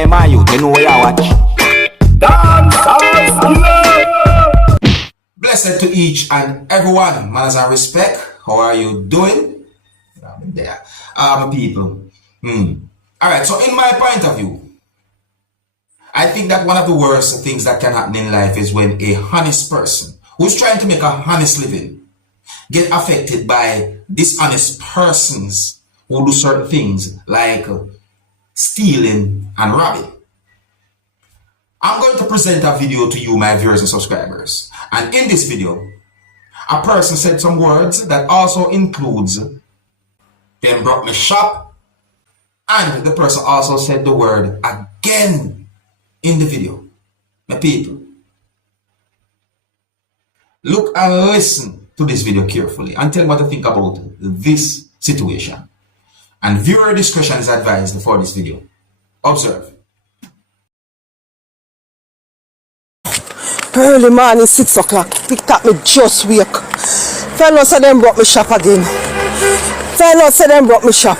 Hey man, you know where you watch. Dancehall skilla. Blessed to each and everyone, manners and respect. How are you doing? There, people. Alright, so in my point of view, I think that one of the worst things that can happen in life is when a honest person who's trying to make a honest living get affected by dishonest persons who do certain things like stealing and robbing. I'm going to present a video to you, my viewers and subscribers. And in this video, a person said some words that also includes them brought me shop, and the person also said the word again in the video. My people, look and listen to this video carefully and tell me what to think about this situation. And viewer discretion is advised for this video. Observe. Early morning, 6 o'clock. TikTok me just wake. Fellow said them brought me shop again. Fellow said them brought me shop.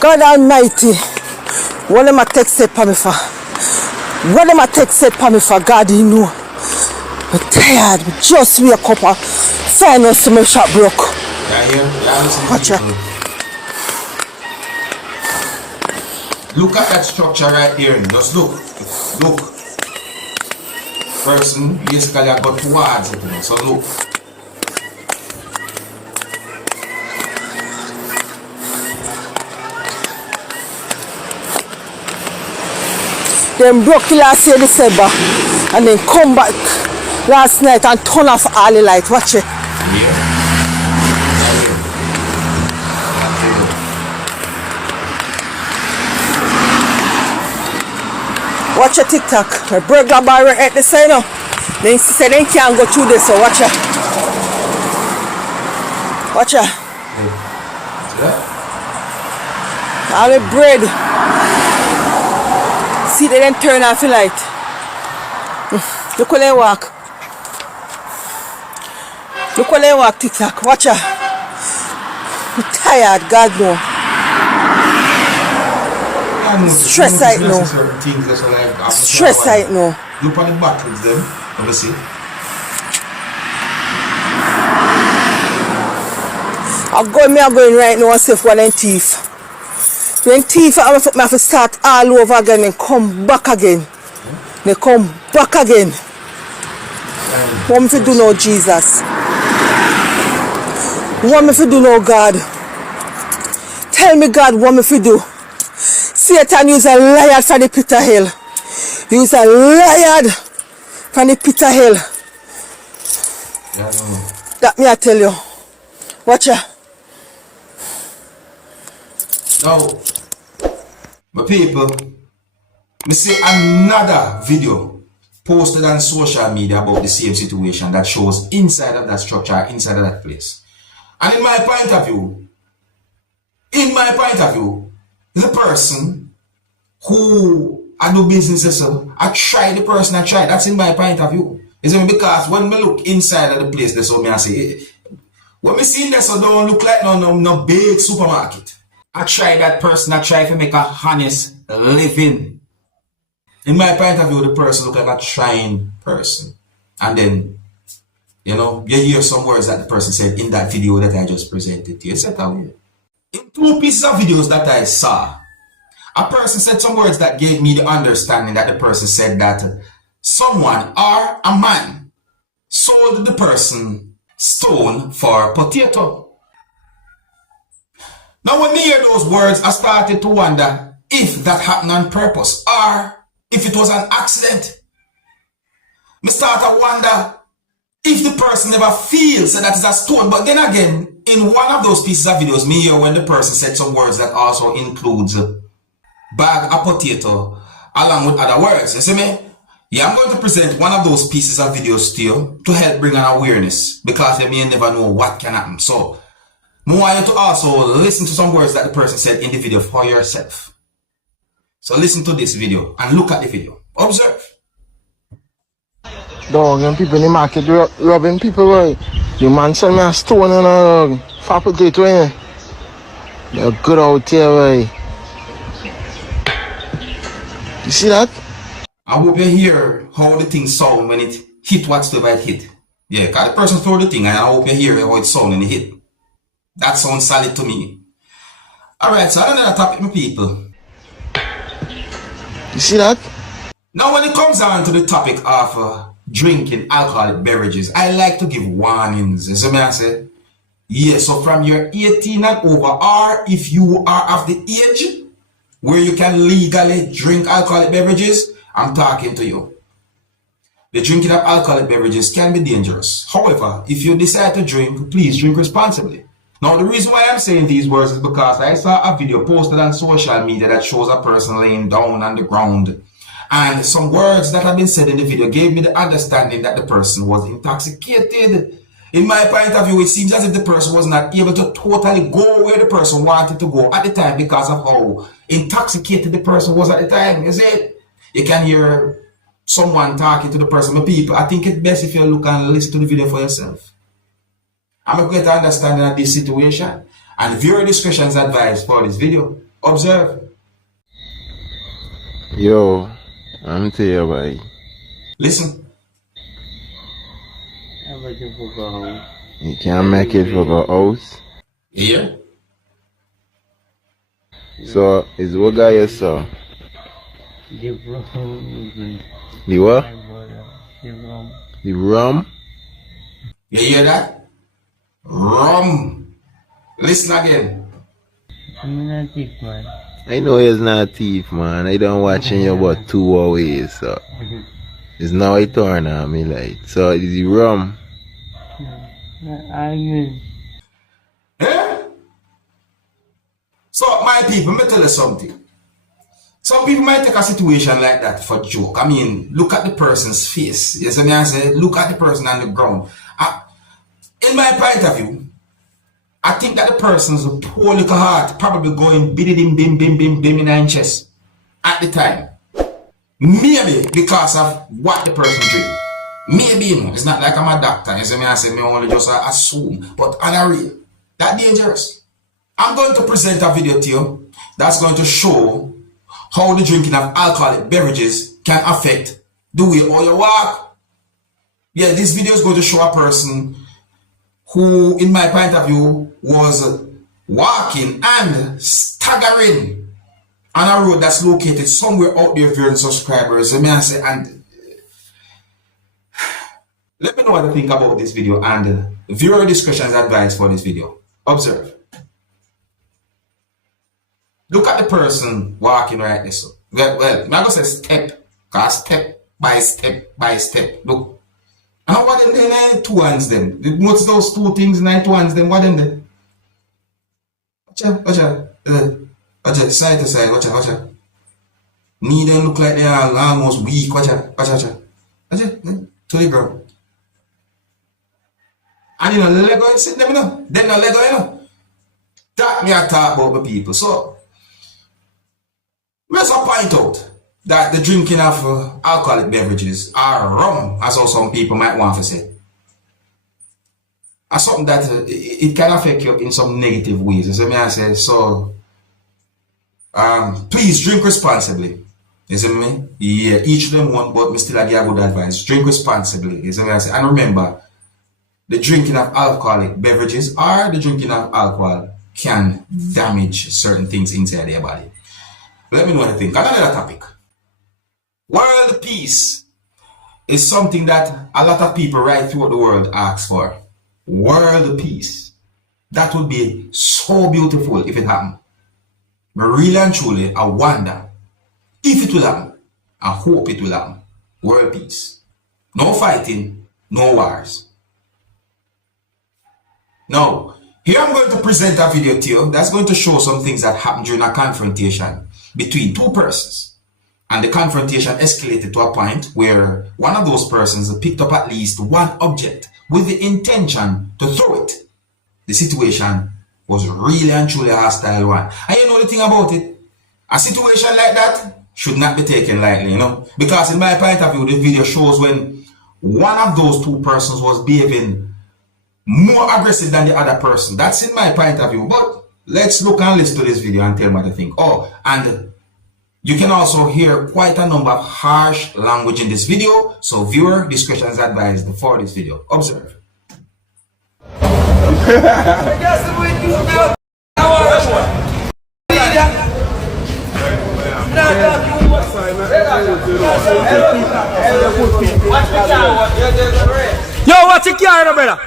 God Almighty, what am I text said for me for? What am I text said for me for? God, you know. I'm tired. Me just wake up and find us to my shop broke. Watch out. Look at that structure right here. Just look. Look. Person basically got towards it. So look. Them broke last year December and then come back last night and turn off all the light. Watch it. Watch your TikTok. My burglar bar right at the side now. Then she said they can't go through this, so watch it. Watch it. All the bread. See, they didn't turn off the light. Look where they walk. Look where they walk, TikTok. Watch her. I'm tired, God knows. Stress right now. Stress right now. Look at the battles them. Let me see. I'm going right now and see if one of them thief. When thief, I have to start all over again and come back again. They come back again. What me to do now, Jesus? What me to do now, God? Tell me, God, what me to do? Satan use a liar from the pit of hell. Use a liar from the pit of hell. That me I tell you. Watch ya. Now, my people, me see another video posted on social media about the same situation that shows inside of that structure, inside of that place. And in my point of view, the person who I do business, I try the person I try. That's in my point of view. Is it because when me look inside of the place, that's what me I say. When me see this, so don't look like no big supermarket. I try that person, I try to make a honest living. In my point of view, the person look like a trying person. And then, you know, you hear some words that the person said in that video that I just presented to you. Set away. In 2 pieces of videos that I saw, a person said some words that gave me the understanding that the person said that someone or a man sold the person stone for potato. Now when me hear those words, I started to wonder if that happened on purpose or if it was an accident. Me start to wonder if the person never feels that is a stone. But then again, in one of those pieces of videos, me hear when the person said some words that also includes bag of potato along with other words. You see me? Yeah, I'm going to present one of those pieces of videos to you to help bring an awareness because you may never know what can happen. So, I want you to also listen to some words that the person said in the video for yourself. So listen to this video and look at the video. Observe. Dog, and people in the market robbing people, right? The man sell me a stone and a dog. For potato, eh? They're good out here, right? You see that? I hope you hear how the thing sound when it hit whatsoever it hit. Yeah, because the person throw the thing and I hope you hear how it sound when it hit. That sounds solid to me. Alright, so another topic, my people. You see that? Now when it comes down to the topic of drinking alcoholic beverages, I like to give warnings. You see what I say? Yeah, so from your 18 and over, or if you are of the age where you can legally drink alcoholic beverages, I'm talking to you. The drinking of alcoholic beverages can be dangerous. However, if you decide to drink, please drink responsibly. Now, the reason why I'm saying these words is because I saw a video posted on social media that shows a person laying down on the ground. And some words that have been said in the video gave me the understanding that the person was intoxicated. In my point of view, it seems as if the person was not able to totally go where the person wanted to go at the time because of how intoxicated the person was at the time. You see? You can hear someone talking to the person. But people, I think it's best if you look and listen to the video for yourself. I'm going to understand of this situation, and viewer discretion is advised for this video. Observe. Yo, I'm tell you about it. Listen. You can't make it for the house. Yeah. So, is what guy you saw? The what? The rum? You hear that? Rum. Listen again. I'm not a thief, man. I know he's not a thief, man. I don't watching you about 2 hours, so. It's now I turn on me light. So, is the rum? I use. Eh? So, my people, let me tell you something. Some people might take a situation like that for joke. I mean, look at the person's face. Yes, I mean, I say, look at the person on the ground. In my point of view, I think that the person's poor little heart probably going bim bim bim bim bim in her chest at the time. Maybe because of what the person did. Maybe, you know, it's not like I'm a doctor. You see me, I say, me only just assume. But on a real, that's dangerous. I'm going to present a video to you that's going to show how the drinking of alcoholic beverages can affect the way all you walk. Yeah, this video is going to show a person who, in my point of view, was walking and staggering on a road that's located somewhere out there, viewing subscribers. Let me say, and let me know what you think about this video, and viewer discretion is advised for this video. Observe. Look at the person walking right there. So, well, I'm going to say step, because step by step by step. Look. And what in there? 2 hands them. What's those 2 things in 2 hands them? What in there? Watch out, side to side, watch out. Knee them look like they are almost weak, watch out. To the ground. And you know, the Lego is sitting them, you know. Then the Lego, you know. That me I talk about the people. So, let's point out that the drinking of alcoholic beverages are rum, as how some people might want to say. And something that it can affect you in some negative ways. You see me, I say, so please drink responsibly. You see me? Yeah, each of them one, but me still give good advice. Drink responsibly. You see me, I say, and remember, the drinking of alcoholic beverages or the drinking of alcohol can damage certain things inside your body. Let me know what you think. Another topic. World peace is something that a lot of people right throughout the world ask for. World peace. That would be so beautiful if it happened. But really and truly, I wonder if it will happen. I hope it will happen. World peace. No fighting, no wars. Now, here I'm going to present a video to you that's going to show some things that happened during a confrontation between 2 persons. And the confrontation escalated to a point where one of those persons picked up at least 1 object with the intention to throw it. The situation was really and truly a hostile one. And you know the thing about it? A situation like that should not be taken lightly, you know? Because in my point of view, the video shows when one of those 2 persons was behaving more aggressive than the other person. That's in my point of view. But let's look and listen to this video and tell me what you think. Oh, and You can also hear quite a number of harsh language in this video, so viewer discretion is advised for this video. Observe. Yo, what's the car, brother?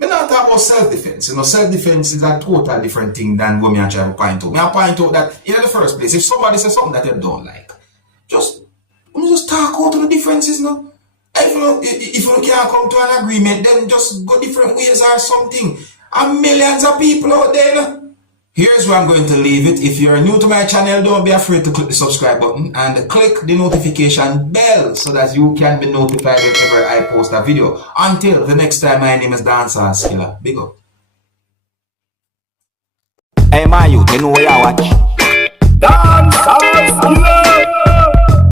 Me not talk about self-defense. You know, self-defense is a total different thing than what me I try to point out. Me I point out that in the first place, if somebody says something that you don't like, just talk out to the differences, no? If you can't come to an agreement, then just go different ways or something. And millions of people out there, no? Here's where I'm going to leave it. If you're new to my channel, don't be afraid to click the subscribe button and click the notification bell so that you can be notified whenever I post a video. Until the next time, my name is Dancehall Skilla. Big up. Hey, my youth, you know what you watch? Dancehall Skilla.